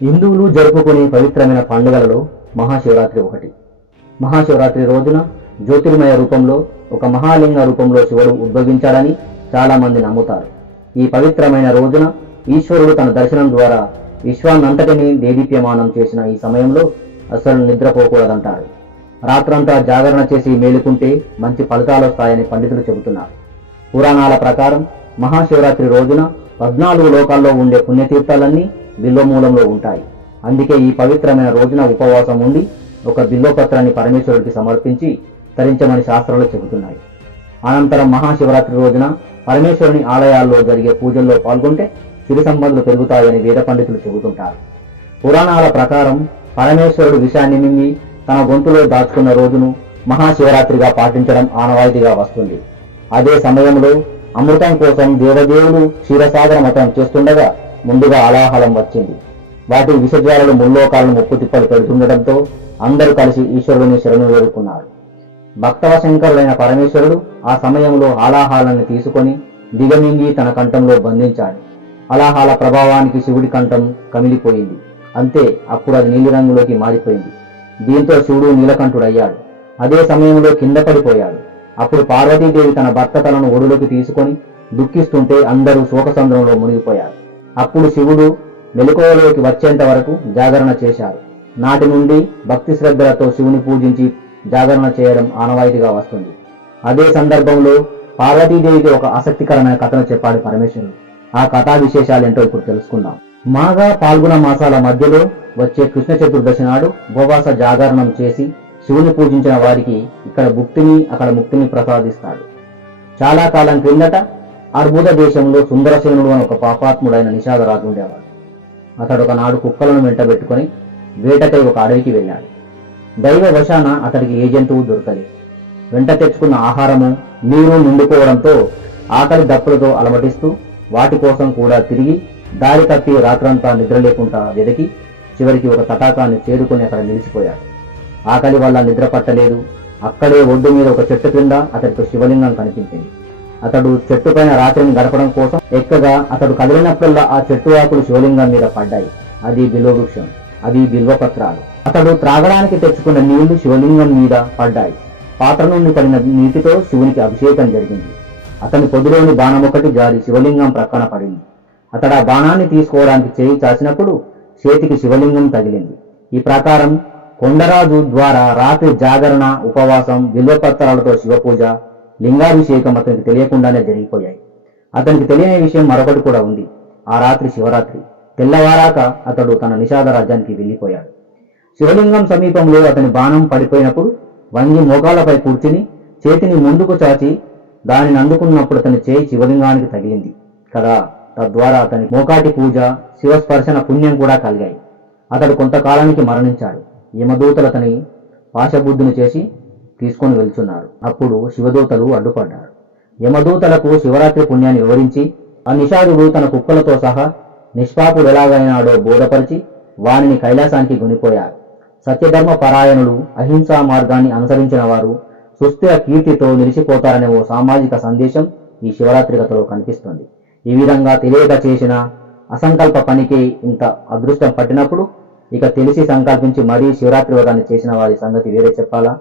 హిందువులు జరుపుకునే పవిత్రమైన పండుగలలో మహాశివరాత్రి ఒకటి. మహాశివరాత్రి రోజున జ్యోతిర్మయ రూపంలో ఒక మహాలింగ రూపంలో శివుడు ఉద్భవించాడని చాలామంది నమ్ముతారు. ఈ పవిత్రమైన రోజున ఈశ్వరుడు తన దర్శనం ద్వారా విశ్వాన్నంతటినీ దేదీప్యమానం చేసిన ఈ సమయంలో అసలు నిద్రపోకూడదంటారు. రాత్రంతా జాగరణ చేసి మేలుకుంటే మంచి ఫలితాలు వస్తాయని పండితులు చెబుతున్నారు. పురాణాల ప్రకారం మహాశివరాత్రి రోజున 14 లోకాల్లో ఉండే పుణ్యతీర్థాలన్నీ బిల్వమూలంలో ఉంటాయి. అందుకే ఈ పవిత్రమైన రోజున ఉపవాసం ఉండి ఒక బిల్వపత్రాన్ని పరమేశ్వరుడికి సమర్పించి తరించమని శాస్త్రాలు చెబుతున్నాయి. అనంతరం మహాశివరాత్రి రోజున పరమేశ్వరుని ఆలయాల్లో జరిగే పూజల్లో పాల్గొంటే సిరి సంపదలు పెరుగుతాయని వేద పండితులు చెబుతుంటారు. పురాణాల ప్రకారం పరమేశ్వరుడు విషాన్ని మింగి తన గొంతులో దాచుకున్న రోజును మహాశివరాత్రిగా పాటించడం ఆనవాయితీగా వస్తుంది. అదే సమయంలో అమృతం కోసం దేవదేవులు క్షీరసాగర మతం చేస్తుండగా ముందుగా అలాహలం వచ్చింది. వాటి విషజ్వాలలు ముల్లోకాలను ముప్పు తిప్పలు పెడుతుండటంతో అందరూ కలిసి ఈశ్వరుడిని శరణు వేడుకున్నారు. భక్తవ శంకరుడైన పరమేశ్వరుడు ఆ సమయంలో ఆలాహాలాన్ని తీసుకొని దిగమింగి తన కంఠంలో బంధించాడు. అలాహాల ప్రభావానికి శివుడి కంఠం కమిలిపోయింది. అంతే, అప్పుడు అది నీలిరంగులోకి మారిపోయింది. దీంతో శివుడు నీలకంఠుడయ్యాడు. అదే సమయంలో కింద పడిపోయాడు. అప్పుడు పార్వతీదేవి తన భర్త తలను ఒడిలోకి తీసుకొని దుఃఖిస్తుంటే అందరూ శోకసంద్రంలో మునిగిపోయారు. అప్పుడు శివుడు మెలకువలోకి వచ్చేంత వరకు జాగరణ చేశారు. నాటి నుండి భక్తి శ్రద్ధలతో శివుని పూజించి జాగరణ చేయడం ఆనవాయితీగా వస్తుంది. అదే సందర్భంలో పార్వతీదేవికి ఒక ఆసక్తికరమైన కథను చెప్పాడు పరమేశ్వరుడు. ఆ కథా విశేషాలేంటో ఇప్పుడు తెలుసుకుందాం. మాఘ పాల్గొన మాసాల మధ్యలో వచ్చే కృష్ణ చతుర్దశి నాడు ఉపవాస జాగరణం చేసి శివుని పూజించిన వారికి ఇక్కడ భుక్తిని అక్కడ ముక్తిని ప్రసాదిస్తాడు. చాలా కాలం క్రిందట అర్బుద దేశంలో సుందరసేనుడు అని ఒక పాపాత్ముడైన నిషాదరాజు ఉండేవాడు. అతడు ఒకనాడు కుక్కలను వెంటబెట్టుకుని వేటకై ఒక అడవికి వెళ్ళాడు. దైవ వశాన అతడికి ఏ జంతువు దొరకలేదు. వెంట తెచ్చుకున్న ఆహారము నీరు నిండుకోవడంతో ఆకలి దప్పులతో అలమటిస్తూ వాటి కోసం కూడా తిరిగి దారి తప్పి రాత్రంతా నిద్ర లేకుండా వెతికి చివరికి ఒక తటాకాన్ని చేరుకుని అక్కడ నిలిచిపోయాడు. ఆకలి వల్ల నిద్ర పట్టలేదు. అక్కడే ఒడ్డు మీద ఒక చెట్టు క్రింద అతడికి శివలింగం కనిపించింది. అతడు చెట్టు పైన రాత్రిని గడపడం కోసం ఎక్కగా అతడు కదిలినప్పుడల్లా ఆ చెట్టు ఆకులు శివలింగం మీద పడ్డాయి. అది బిల్వవృక్షం, అవి బిల్వపత్రాలు. అతడు త్రాగడానికి తెచ్చుకున్న నీళ్లు శివలింగం మీద పడ్డాయి. పాత్ర నుండి పడిన నీటితో శివునికి అభిషేకం జరిగింది. అతని పొదిలోని బాణం ఒకటి జారి శివలింగం ప్రక్కన పడింది. అతడు ఆ బాణాన్ని తీసుకోవడానికి చేయి చాచినప్పుడు చేతికి శివలింగం తగిలింది. ఈ ప్రకారం కొండరాజు ద్వారా రాత్రి జాగరణ, ఉపవాసం, బిల్వపత్రాలతో శివపూజ, లింగాభిషేకం అతనికి తెలియకుండానే జరిగిపోయాయి. అతనికి తెలియని విషయం మరొకటి కూడా ఉంది. ఆ రాత్రి శివరాత్రి. తెల్లవారాక అతడు తన నిషాద రాజ్యానికి వెళ్ళిపోయాడు. శివలింగం సమీపంలో అతని బాణం పడిపోయినప్పుడు వంగి మోకాలపై కూర్చుని చేతిని ముందుకు చాచి దానిని అందుకున్నప్పుడు అతని చేయి శివలింగానికి తగిలింది కదా. తద్వారా అతని మోకాటి పూజ, శివస్పర్శన పుణ్యం కూడా కలిగాయి. అతడు కొంతకాలానికి మరణించాడు. యమదూతలు అతని పాశబుద్ధిని చేసి తీసుకొని వెళ్తున్నారు. అప్పుడు శివదూతలు అడ్డుపడ్డారు. యమదూతలకు శివరాత్రి పుణ్యాన్ని వివరించి ఆ నిషాదుడు తన కుక్కలతో సహా నిష్పాపుడు ఎలాగైనాడో బోధపరిచి వానిని కైలాసానికి గునిపోయారు. సత్యధర్మ పరాయణులు, అహింసా మార్గాన్ని అనుసరించిన వారు సుస్థిర కీర్తితో నిలిచిపోతారనే ఓ సామాజిక సందేశం ఈ శివరాత్రి కథలో కనిపిస్తుంది. ఈ విధంగా తెలియక చేసిన అసంకల్ప పనికి ఇంత అదృష్టం పట్టినప్పుడు ఇక తెలిసి సంకల్పించి మరీ శివరాత్రి వ్రతాన్ని చేసిన వారి సంగతి వేరే చెప్పాలా?